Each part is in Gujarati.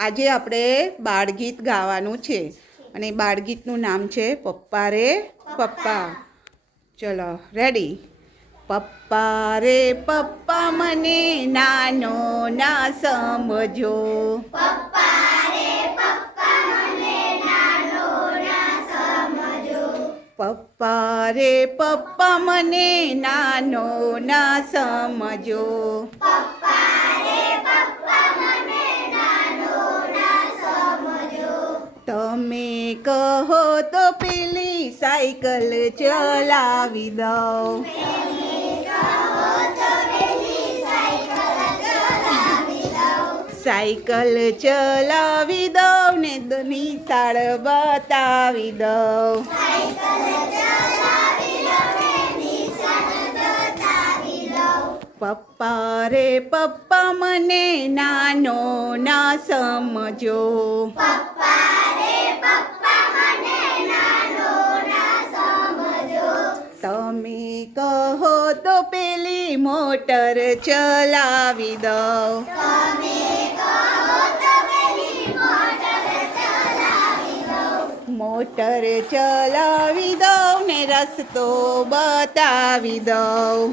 આજે આપણે બાળગીત ગાવાનું છે. અને બાળગીતનું નામ છે પપ્પા રે પપ્પા. ચલો રેડી પપ્પા રે પપ્પા, મને નાનો ના સમજો. પપ્પા રે પપ્પા, મને નાનો ના સમજો. તમે કહો તો પેલી સાયકલ ચલાવી દઉં. સાયકલ ચલાવી દઉં ને નિશાળ બતાવી દઉં. પપ્પા રે પપ્પા મને નાનો ના સમજો. કહો તો પેલી મોટર ચલાવી દઉં મોટર ચલાવી દઉં ને રસ્તો બતાવી દઉં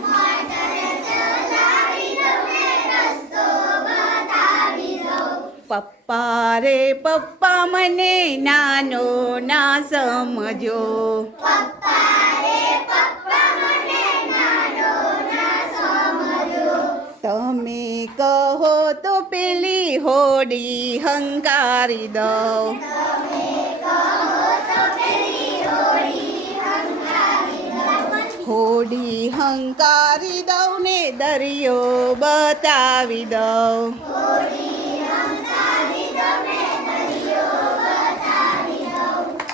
પપ્પા રે પપ્પા મને નાનો ના સમજો. તમે તો પેલી હોડી હંકારી દઉં. હોડી હંકારી દઉં ને દરિયો બતાવી દઉં.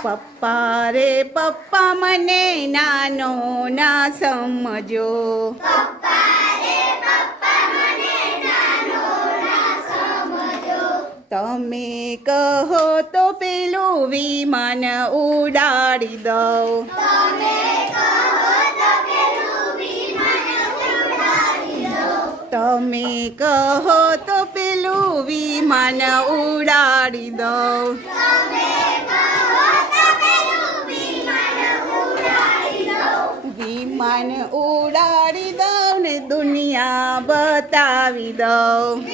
પપ્પા રે પપ્પા મને નાનો ના સમજો. તમે કહો તો પેલું વિમાન ઉડાડી દઉં. તમે કહો તો પેલું વિમાન ઉડાડી દઉં. વિમાન ઉડાડી દઉં ને દુનિયા બતાવી દઉં.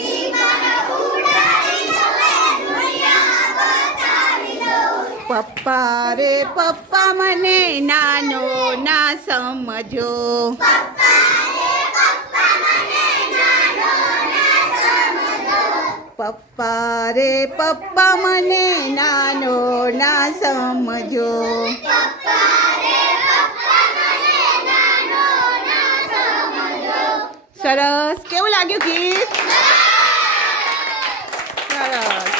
પપ્પા રે, પપ્પા મને નાનો ના સમજો. પપ્પા રે, પપ્પા મને નાનો ના સમજો. સરસ. કેવું લાગ્યું ગીત? સરસ.